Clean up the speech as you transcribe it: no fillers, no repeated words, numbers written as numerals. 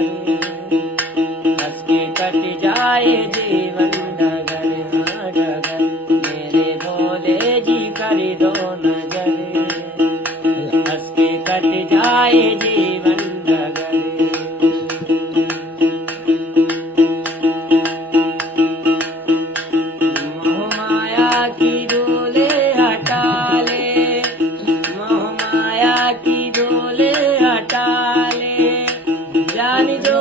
डगर, हंस के कट जाए जीवन डगर, हाँ डगर, मेरे भोले जी कर दो नजर, हंस के कट जाए जीवन डगर। मोह माया की डोले हटा ले, मोह माया की डोले हटा ले, जान दो